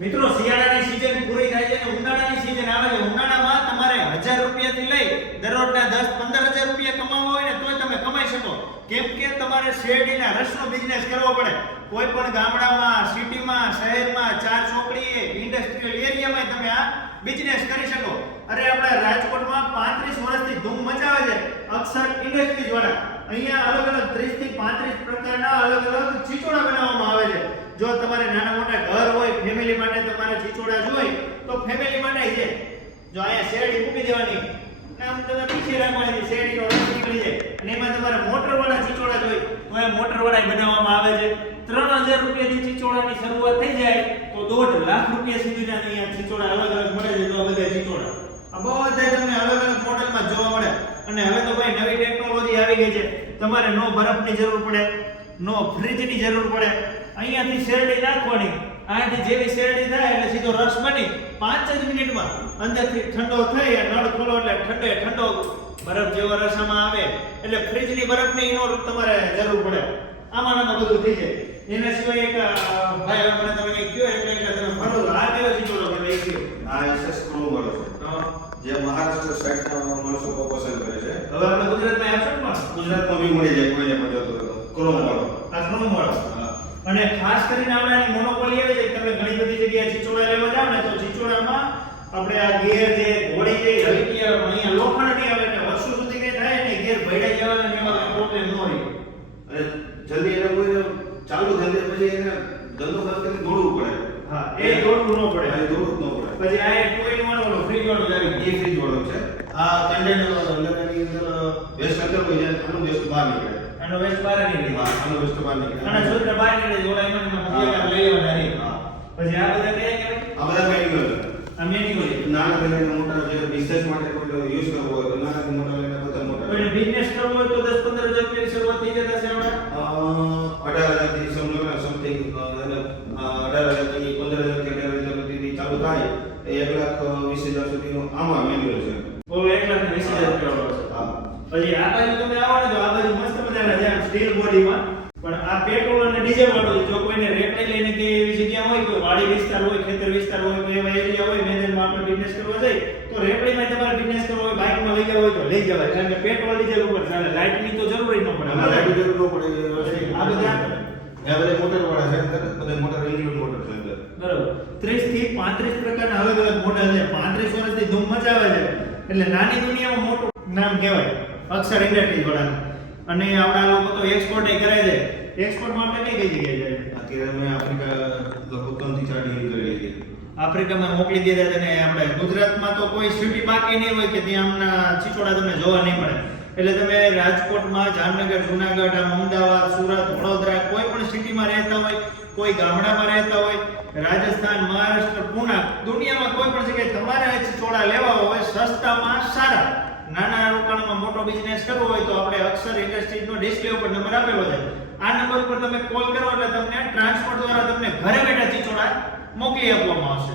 મિત્રો, શિયાળાની સીઝન પૂરી થાય છે અને ઉનાળાની સીઝન આવે છે. ઉનાળામાં તમારે હજાર રૂપિયાથી લઈ દરરોજના દસ, પંદર હજાર રૂપિયા કમાવવા હોય ને તોય તમે કમાઈ શકો. કેમ કે તમારે શેરડીના રસનો બિઝનેસ કરવો પડે. કોઈ પણ ગામડામાં સિટીમાં શહેરમાં, ચાર ચોકડીએ ઇન્ડસ્ટ્રીયલ એરિયામાં તમે આ બિઝનેસ કરી શકો. અરે, આપણા રાજકોટમાં પાંત્રીસ વર્ષથી ધૂમ મચાવે છે અક્ષર ઇન્ડસ્ટ્રીઝ વાળા. અહીંયા અલગ અલગ ત્રીસથી પાંત્રીસ પ્રકારના અલગ અલગ ચીચોડા બનાવવામાં જો તમારે નાના મોટા ઘર હોય ફેમિલી માટે તમારે ચીચોડા જોઈએ તો ફેમિલી માટે છે. જો અહીંયા શેરડી મૂકી દેવાની. આમ તમે પીછી રાખવાની શેરડીનો રસ નીકળી જાય. અને એમાં તમારે મોટર વાળા ચીચોડા જોઈએ તો એ મોટર વાળા બનાવવામાં આવે છે. ત્રણ હજાર રૂપિયાની ચીચોડાની શરૂઆત થઈ જાય, તો દોઢ લાખ રૂપિયા સુધીના અહીંયા ચીચોડા અલગ અલગ મળે છે, તો બધા ચીચોડા. આ બધા તમને અલગ અલગ મોડેલમાં જોવા મળે. અને હવે તો ભાઈ નવી ટેકનોલોજી આવી ગઈ છે. તમારે નો બરફની જરૂર પડે, નો ફ્રીજની જરૂર પડે. અહીંયાથી શેરડી નાખવાની. આથી જેવી શેરડી થાય એટલે સીધો રસ બની. પાંચ જ મિનિટમાં અંદરથી ઠંડો થઈ અને નળ ખોલો એટલે ઠંડે ઠંડો બરફ જેવો રસ આમાં આવે. એટલે ફ્રીજની બરફની એનો તમારે જરૂર પડે. આમાં આમાં બધું થઈ જાય. એના સિવાય એક ભાઈ મને તમે કંઈક કહો એટલે એટલે તમે ફરો. આ કેવો ચીચોડો કે એ કયો? આ એસએસ ક્રો મળે છે. જે મહારાષ્ટ્ર સાઈડના માણસો પસંદ કરે છે. હવે આપણે ગુજરાતમાં આવશો ને ગુજરાતમાં બી મળી જાય કોઈને પણ જોતું ક્રોમ મળો આ ક્રોમ વાળો? અને ખાસ કરીને આપણે આની મોનોપોલી આવે છે કે તમે ઘણી બધી જગ્યાએ ચીચોડા લેવા જાવ ને તો ચીચોડામાં આપણે આ ગેર જે ઘોડી જે હલકી આવે, અહીંયા. લોખંડ નહીં આવે એટલે વર્ષો સુધી કઈ થાય ને ગેર ભેડાઈ જવાના ને એમાં પ્રોબ્લેમ ન રહે. અને જલ્દી એને કોઈ ચાલુ જલ્દી પછી એને ધંધો કરતા દોડવું પડે. હા એ દોડવું ન પડે. એ દોડવું ન પડે. પછી આ એક ટુ ઇન વન ઓલો ફ્રી વાળો જ ફ્રી. એ વાળો છે. આ કન્ટેનર અંદરની અંદર વેસ્ટ અંદર હોય છે આનું વેસ્ટ બહાર નીકળે. આનો વેસ્ટ બહાર નીકળી. હા, આનું વેસ્ટ બહાર નીકળે. અને સૂત્ર બહાર નીકળે ઓલા એમાં આગળ લઈ લેવાના. હા. પછી આ બધા કયા કહેવાય? આ બધા મેન્યુઅલ આ મેન્યુઅલ નાના મોટા જે બિઝનેસ માટે કોઈ યુઝ કરવો હોય તો નાના મોટા લઈને બધા મોટા બિઝનેસ કરવો હોય તો 10 15 હજાર રૂપિયાની શરૂઆત થઈ જતા છે હજારથી સમજો સમથિંગ અઢાર હજારથી પંદર હજારથી અઢાર હજાર સુધી ચાલુ થાય એ એક લાખ વીસ હજાર સુધીનું આમાં મેન્યુઅલ છે. પછી આ બાજુ તમને આવડે તો આ બાજુ મસ્ત મજાના છે સ્ટીલ બોડીમાં પણ આ પેટ્રોલ અને ડીઝલ વાળું જો કોઈને રેટ લઈને કે એવી જગ્યા હોય કોઈ વાડી વિસ્તાર હોય ખેતર વિસ્તાર હોય કોઈ એવા એરિયા હોય મેદાનમાં આપણે બિઝનેસ કરવા જાય તો રેપડીમાં તમારે બિઝનેસ કરવો હોય બાઇકમાં લઈ જવો હોય તો લઈ જવાય. કારણ કે પેટ્રોલ ડીઝલ ઉપર ચાલે. લાઇટની તો જરૂર ન પડે. લાઇટની જરૂર ન પડે આ બધા આ બધા મોટર વાળા છે અંદર બધા મોટર ઇન્ક્લુડ મોટર છે અંદર. બરોબર. 30 થી 35 પ્રકારના અલગ અલગ મોડેલ છે. 35 વર્ષથી ધૂમ મચાવે છે. એટલે નાની દુનિયામાં મોટું નામ કહેવાય. અક્ષર ઇન્ડસ્ટ્રીઝ વાળાનું. અને આપણા લોકો તો એક્સપોર્ટ કરે છે. એક્સપોર્ટમાં આપણે કઈ કઈ જગ્યાએ જાય? અત્યારે અમે આફ્રિકા લગભગથી ચાર ડિગ્રી કરી છે આફ્રિકામાં મોકલી દીધા અને આપણે ગુજરાતમાં તો કોઈ સિટી બાકી નહીં હોય કે ત્યાં આમના ચીચોડા તમને જોવા નહીં મળે. એટલે તમે રાજકોટમાં જામનગર જુનાગઢ આમ અમદાવાદ સુરત વડોદરા કોઈ પણ સિટીમાં રહેતા હોય કોઈ ગામડામાં રહેતા હોય રાજસ્થાન મહારાષ્ટ્ર પુના દુનિયામાં કોઈ પણ જગ્યાએ તમારે ચીચોડા લેવા હોય સસ્તામાં સારા. નાના રોકાણમાં મોટો બિઝનેસ કરવો હોય તો આપણે અક્ષર ઇન્ડસ્ટ્રીઝનો ડિસ્પ્લે ઉપર નંબર આપેલો છે. આ નંબર ઉપર તમે કોલ કરો એટલે તમને ટ્રાન્સપોર્ટ દ્વારા તમને ઘરે બેઠા ચીચોડા મોકલી આપવામાં આવશે.